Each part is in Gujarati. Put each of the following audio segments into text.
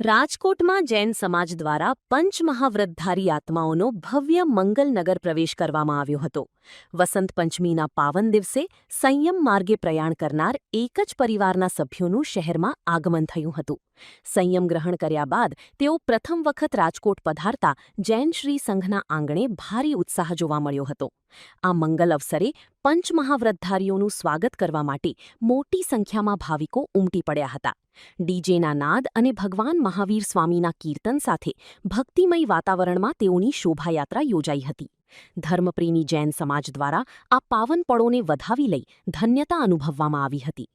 રાજકોટમાં જૈન સમાજ દ્વારા પંચમહાવ્રતધારી આત્માઓનો ભવ્ય મંગલનગર પ્રવેશ કરવામાં આવ્યો હતો. વસંત પંચમીના પાવન દિવસે સંયમ માર્ગે પ્રયાણ કરનાર એક જ પરિવારના સભ્યોનું શહેરમાં આગમન થયું હતું. સંયમ ગ્રહણ કર્યા બાદ તેઓ પ્રથમ વખત રાજકોટ પધારતા જૈન શ્રી સંઘના આંગણે ભારે ઉત્સાહ જોવા મળ્યો હતો. આ મંગલ અવસરે પંચમહાવ્રતધારીઓનું સ્વાગત કરવા માટે મોટી સંખ્યામાં ભાવિકો ઉમટી પડ્યા હતા. ડીજેના નાદ અને ભગવાન મહાવીર સ્વામીના કીર્તન સાથે ભક્તિમય વાતાવરણમાં તેઓની શોભાયાત્રા યોજાઈ હતી. ધર્મપ્રેમી જૈન સમાજ દ્વારા આ પાવન પળોને વધાવી લઈ ધન્યતા અનુભવવામાં આવી હતી.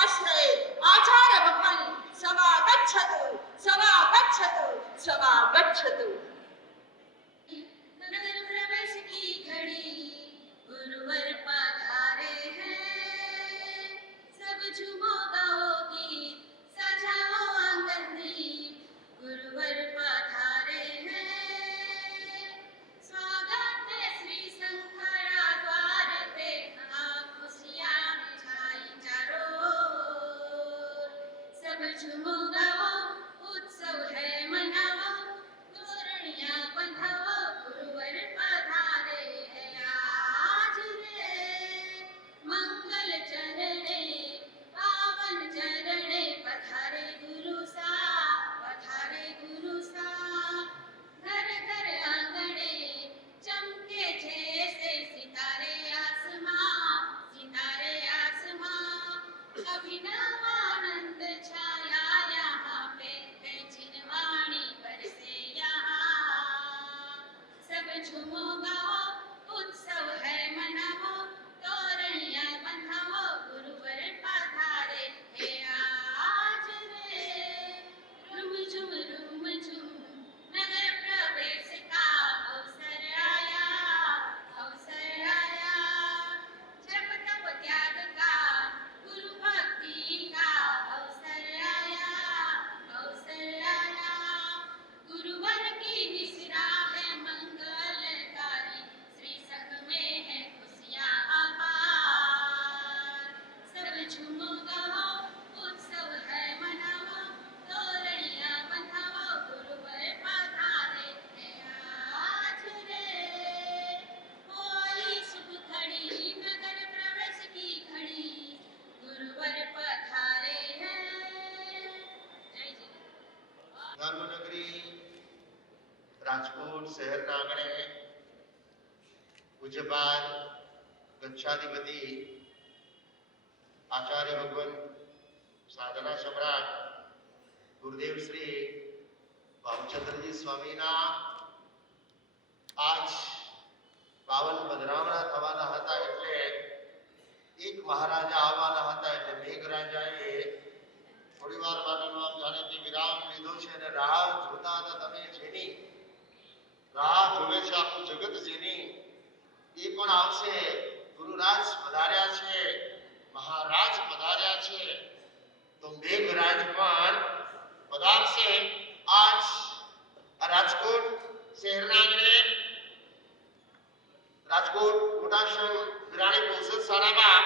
આશ્રય આચાર ભવન સવાગચ્છતુ સવાગચ્છતુ સવાગચ્છતુ। नगर प्रवेश की घड़ी गुरुवर पधारे हैं, सब झूमो गाओ गीत सजाओ आंगन दीप, गुरुवर पधारे हैं। स्वागत है श्री शंकरा द्वार पे, खुशियां छाई चारों ओर। सब झूमो गाओ उत्सव है मनाओ, तोरणियां बंधाओ, गुरुवर पधारे हैं आज रे। मंगल चरणे पावन चरणे पधारे गुरु सा, पधारे गुरु सा। घर घर आंगणे चमके जैसे सितारे आसमां, सितारे आसमां। अभिनव आनंद छाया यहाँ पे है, जिनवाणी बरसे यहाँ। सब झूमो गाओ उत्सव है मनाओ, तोरणियां बंधाओ, गुरुवर पधारे हैं आज रे। रुम झुम नगर प्रवेश का अवसर आया, अवसर आया। जप तप त्याग का गुरु भक्ति का अवसर आया, अवसर आया। गुरुवर की निश्रा है मंगलकारी, श्री संग में है खुशियां अपार। सब झूमो गाओ उत्सव है मनाओ, तोरणियां बंधाओ, गुरुवर पधारे हैं आज रे। होई शुभ घड़ी नगर प्रवेश की घड़ी, गुरुवर पधारे हैं। जय जय। धर्मनगरी રાજકોટ શહેરના આંગણે પૂજ્યપાદ ગચ્છાધિપતિ આચાર્ય ભગવાન સાધના સમ્રાટ ગુરુદેવ શ્રી ભાવચંદ્રજી સ્વામીના આજ પાવન પધરામણા થવાના હતા, એટલે એક મહારાજા આવવાના હતા, એટલે મેઘરાજાએ થોડી વાર માટેનો આમ જાણે કે વિરામ લીધો છે અને રાહ જોતા હતા। તમે જેની રાહ જોવે છે આખું જગત, જેની એ પણ આવશે। ગુરુરાજ પધાર્યા છે, મહારાજ પધાર્યા છે, તો મેઘરાજ પણ પધારશે। આજ આ રાજકોટ શહેરના આંગણે રાજકોટ મોટાસણ વિરાણી કૌશલ શાળામાં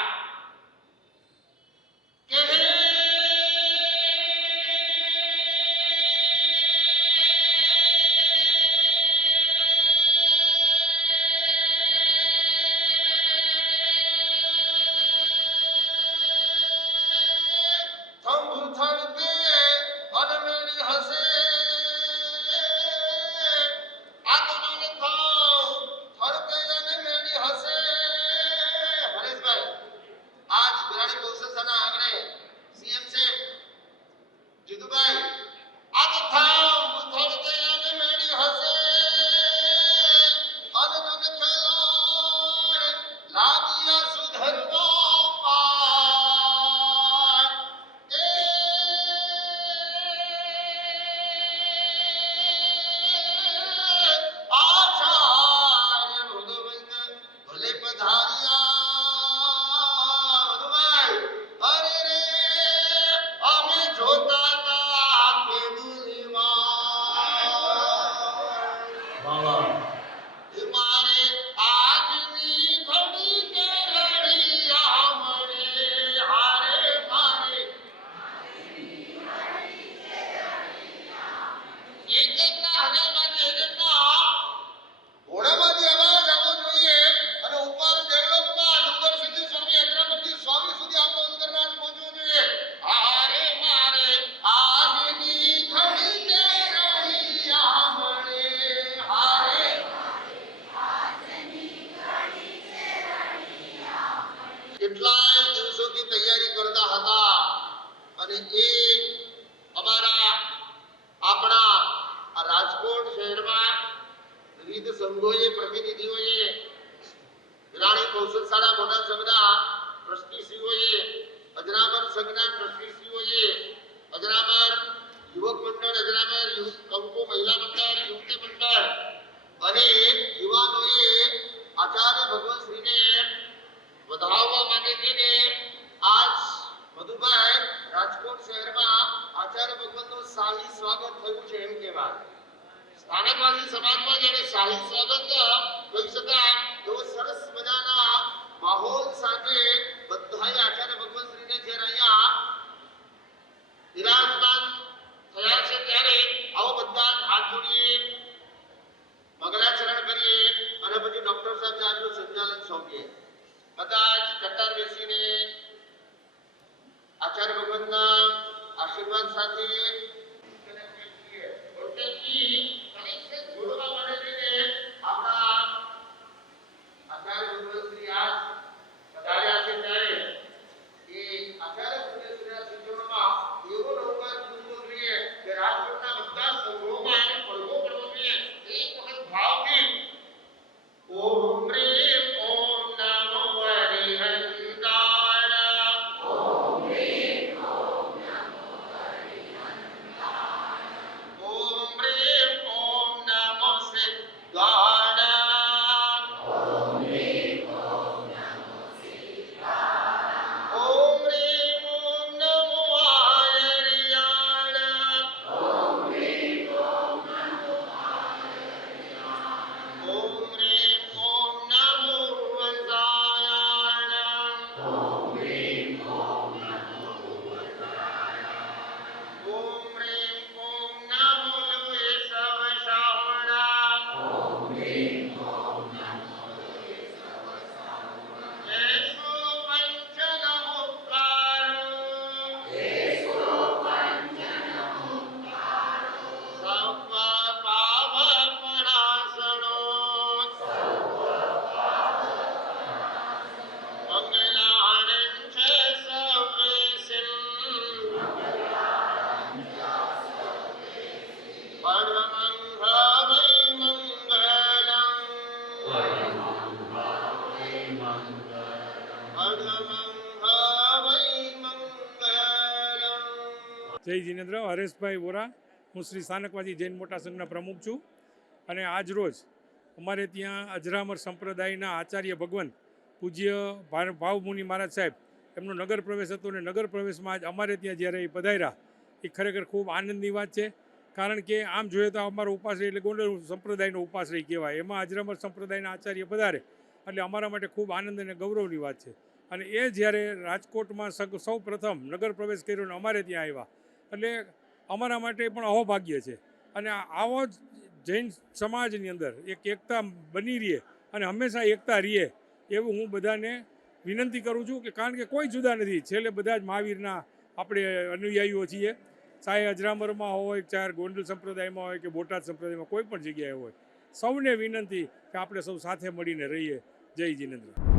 કે સંઘોએ પ્રતિનિધિઓએ વિરાણી કૌશલ શાળા મોટા સંઘના ટ્રસ્ટીશ્રીઓએ અજરામર સંઘના ટ્રસ્ટીશ્રીઓએ અજરામર યુવક મંડળ, અજરામર કંકુ મહિલા મંડળ, યુવતી મંડળ અને યુવાનોએ આચાર્ય ભગવતશ્રીને વધાવવા માટે થઈને આજ મધુભાઈ રાજકોટ શહેરમાં આચાર્ય ભગવતનું શાહી સ્વાગત થયું છે એમ કહેવાય. સ્થાનકવાદી સમાજમાં જ્યારે શાહી સ્વાગત કહી શકાય એવો સરસ મજાના માહોલ સાથે બધાએ આચાર્ય ભગવતશ્રીને જ્યારે અહીંયા વિરાજમાન થયા છે ત્યારે આવો બધા હાથ જોડીએ, મંગલાચરણ કરીએ અને પછી ડોક્ટર સાહેબ આજનું સંચાલન સોંપીએ. બધા જ કતાર બેસીને આચાર્ય ભગવતના આશીર્વાદ સાથે જોડવા માટે થઈને આપણા આચાર્ય ભગવતશ્રી આજ પધાર્યા છે ત્યારે એ આચાર્ય ભગવતશ્રીના શિક્ષણમાં એવો નવકાર પૂરવો જોઈએ કે રાજકોટના બધા સંઘોમાં એને પડવો પડવો જોઈએ. એક વખત ભાવથી ઓમ રીમ ઓમ નમો હરિહંતાય, ઓમ રીમ ઓમ નમો હરિહંતાય, ઓમ રીમ ઓમ નમો સિદ્ધાય, ઓમ રીમ ઓમ નમો સિદ્ધાય, ઓમ રીમ ઓમ નમો આયર્યાય, ઓમ રીમ ઓમ નમો આયર્યાય, ઓમ રીમ ઓમ નમો વંદાય, ઓમ રીમ ઓમ નમો વંદાય, ઓમ રીમ ઓમ નમો સવશાવણા, ઓમ રીમ ઓમ નમો સવશાવણા, એસો પંચનમુક્કારો, એસો પંચનમુક્કારો, સર્વ પાવપણાસનો, સર્વ પાવપણાસનો, મંગલાણં ચ સર્વેસિં, મંગલાણં ચ સર્વેસિં, પરમં હવૈ મંગલં, પરમં હવૈ મંગલં, પરમં હવૈ મંગલં. જય જિનેન્દ્ર. હરેશભાઈ વોરા. હું શ્રી સ્થાનકવાદી જૈન મોટા સંઘના પ્રમુખ છું અને આજ રોજ અમારે ત્યાં અજરામર સંપ્રદાયના આચાર્ય ભગવાન પૂજ્ય ભાવમુનિ મહારાજ સાહેબ એમનો નગર પ્રવેશ હતો અને નગર પ્રવેશમાં આજ અમારે ત્યાં જ્યારે એ પધાર્યા એ ખરેખર ખૂબ આનંદની વાત છે. કારણ કે આમ જોઈએ તો અમારો ઉપાશ્રય એટલે ગોંડલ સંપ્રદાયનો ઉપાશ્રય કહેવાય, એમાં અજરામર સંપ્રદાયના આચાર્ય પધારે એટલે અમારા માટે ખૂબ આનંદ અને ગૌરવની વાત છે. અને એ જ્યારે રાજકોટમાં સૌ પ્રથમ નગર પ્રવેશ કર્યો ને અમારે ત્યાં આવ્યા એટલે અમારા માટે પણ અહોભાગ્ય છે. અને આવો જ જૈન સમાજની અંદર એક એકતા બની રહે અને હંમેશા એકતા રહે એવું હું બધાને વિનંતી કરું છું કે કારણ કે કોઈ જુદા નથી, છેલ્લે બધા જ મહાવીરના આપણે અનુયાયીઓ છીએ. ચાહે અજરામરમાં હોય, ચાહે ગોંડલ સંપ્રદાયમાં હોય કે બોટાદ સંપ્રદાયમાં કોઈ પણ જગ્યાએ હોય, સૌને વિનંતી કે આપણે સૌ સાથે મળીને રહીએ. જય જિનેન્દ્ર.